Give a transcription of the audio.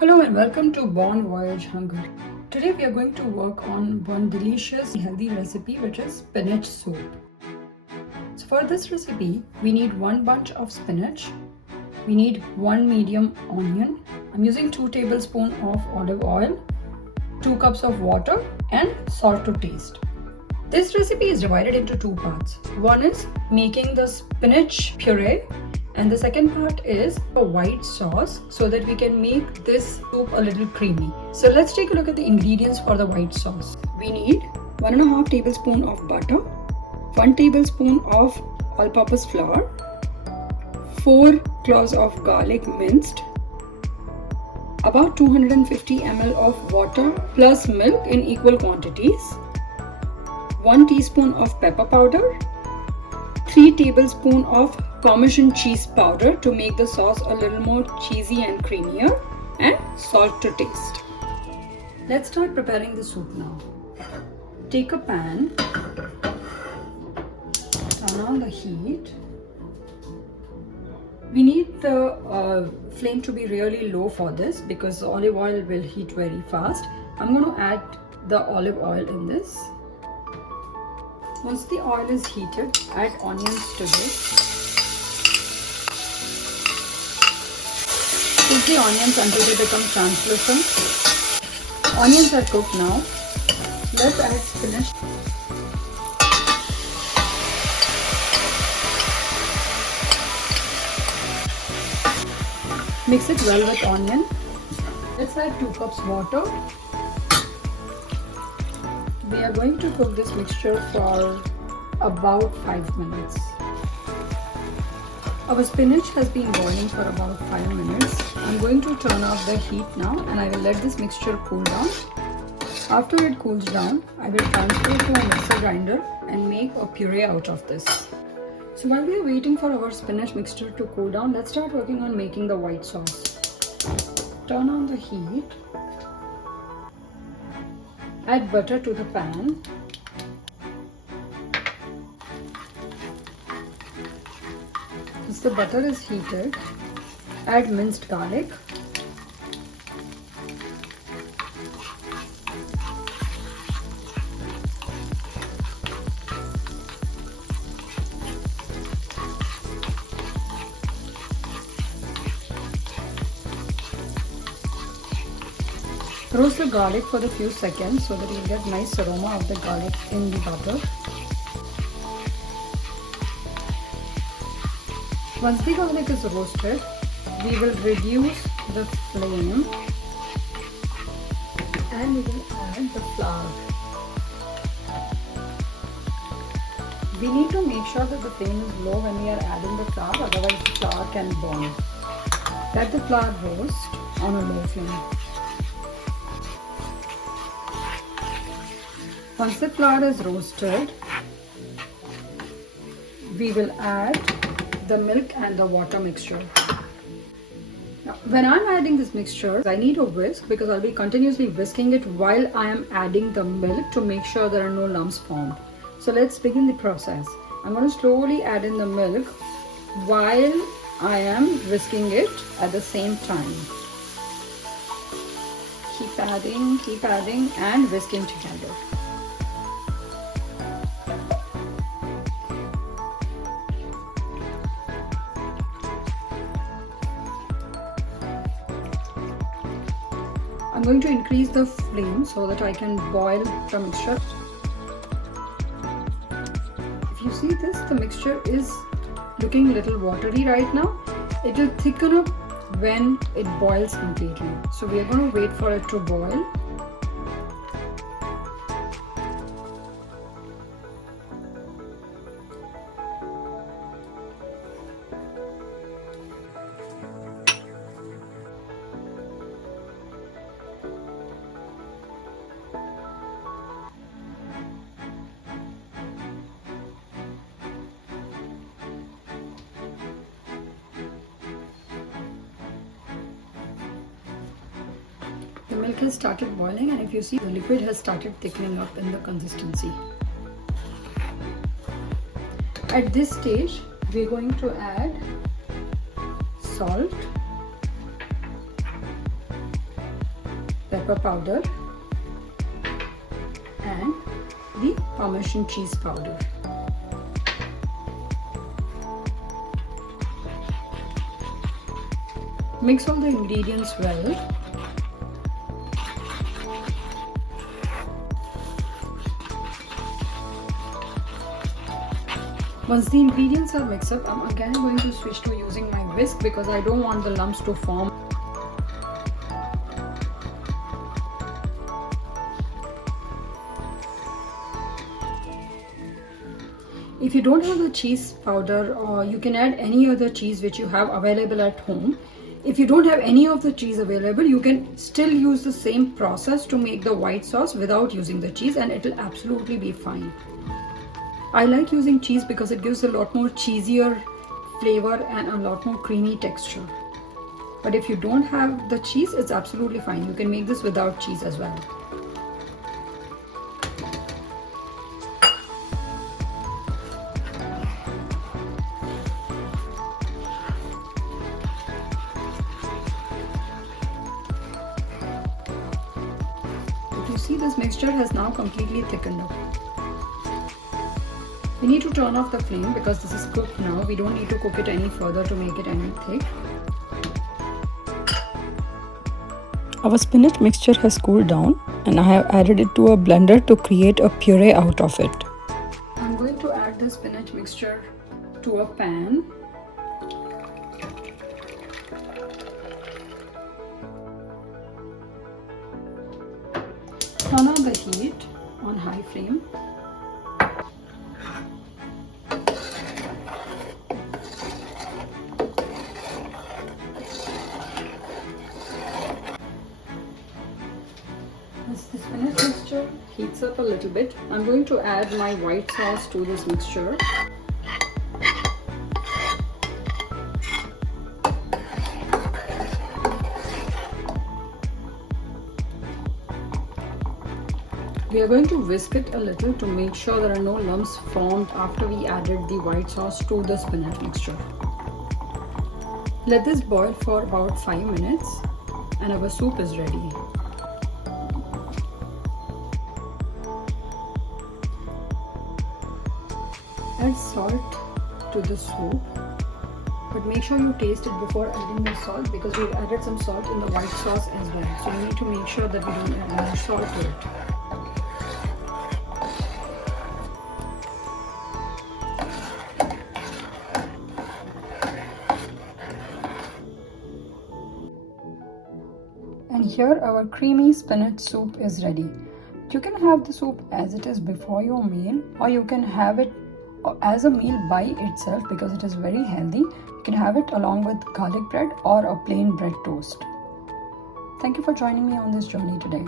Hello and welcome to Bon Voyage Hunger. Today we are going to work on one delicious healthy recipe, which is spinach soup. So for this recipe we need 1 bunch of spinach, we need 1 medium onion, I'm using 2 tablespoons of olive oil, 2 cups of water and salt to taste. This recipe is divided into 2 parts. One is making the spinach puree and the second part is a white sauce so that we can make this soup a little creamy. So let's take a look at the ingredients for the white sauce. We need 1.5 tablespoons of butter, 1 tablespoon of all-purpose flour, 4 cloves of garlic minced, about 250 ml of water plus milk in equal quantities, 1 teaspoon of pepper powder, 3 tablespoons of Parmesan Cheese Powder to make the sauce a little more cheesy and creamier, and salt to taste. Let's start preparing the soup now. Take a pan, turn on the heat. We need the flame to be really low for this because olive oil will heat very fast. I'm going to add the olive oil in this. Once the oil is heated, add onions to this. Cook the onions until they become translucent. Onions are cooked now. Let's add spinach. Mix it well with onion. Let's add 2 cups water. We are going to cook this mixture for about 5 minutes. Our spinach has been boiling for about 5 minutes. I'm going to turn off the heat now and I will let this mixture cool down. After it cools down, I will transfer it to a mixer grinder and make a puree out of this. So while we are waiting for our spinach mixture to cool down, let's start working on making the white sauce. Turn on the heat. Add butter to the pan. Once the butter is heated, add minced garlic. Roast the garlic for a few seconds so that you get nice aroma of the garlic in the butter. Once the garlic is roasted, we will reduce the flame and we will add the flour. We need to make sure that the flame is low when we are adding the flour, otherwise the flour can burn. Let the flour roast on a low flame. Once the flour is roasted, we will add the milk and the water mixture. Now, when I'm adding this mixture, I need a whisk because I'll be continuously whisking it while I am adding the milk to make sure there are no lumps formed. So let's begin the process. I'm going to slowly add in the milk while I am whisking it at the same time. Keep adding and whisking together. I'm going to increase the flame so that I can boil the mixture. If you see this, the mixture is looking a little watery right now. It will thicken up when it boils completely. So we are going to wait for it to boil. The milk has started boiling and if you see, the liquid has started thickening up in the consistency. At this stage, we are going to add salt, pepper powder and the Parmesan cheese powder. Mix all the ingredients well. Once the ingredients are mixed up, I'm again going to switch to using my whisk because I don't want the lumps to form. If you don't have the cheese powder, or you can add any other cheese which you have available at home. If you don't have any of the cheese available, you can still use the same process to make the white sauce without using the cheese, and it will absolutely be fine. I like using cheese because it gives a lot more cheesier flavor and a lot more creamy texture. But if you don't have the cheese, it's absolutely fine. You can make this without cheese as well. If you see, this mixture has now completely thickened up. We need to turn off the flame because this is cooked now. We don't need to cook it any further to make it any thick. Our spinach mixture has cooled down and I have added it to a blender to create a puree out of it. I'm going to add the spinach mixture to a pan. Turn on the heat on high flame. As the spinach mixture heats up a little bit, I'm going to add my white sauce to this mixture. We are going to whisk it a little to make sure there are no lumps formed after we added the white sauce to the spinach mixture. Let this boil for about 5 minutes and our soup is ready. Add salt to the soup, but make sure you taste it before adding the salt because we've added some salt in the white sauce as well. So you need to make sure that we don't add more salt to it. And here our creamy spinach soup is ready. You can have the soup as it is before your meal, or you can have it as a meal by itself because it is very healthy. You can have it along with garlic bread or a plain bread toast. Thank you for joining me on this journey today.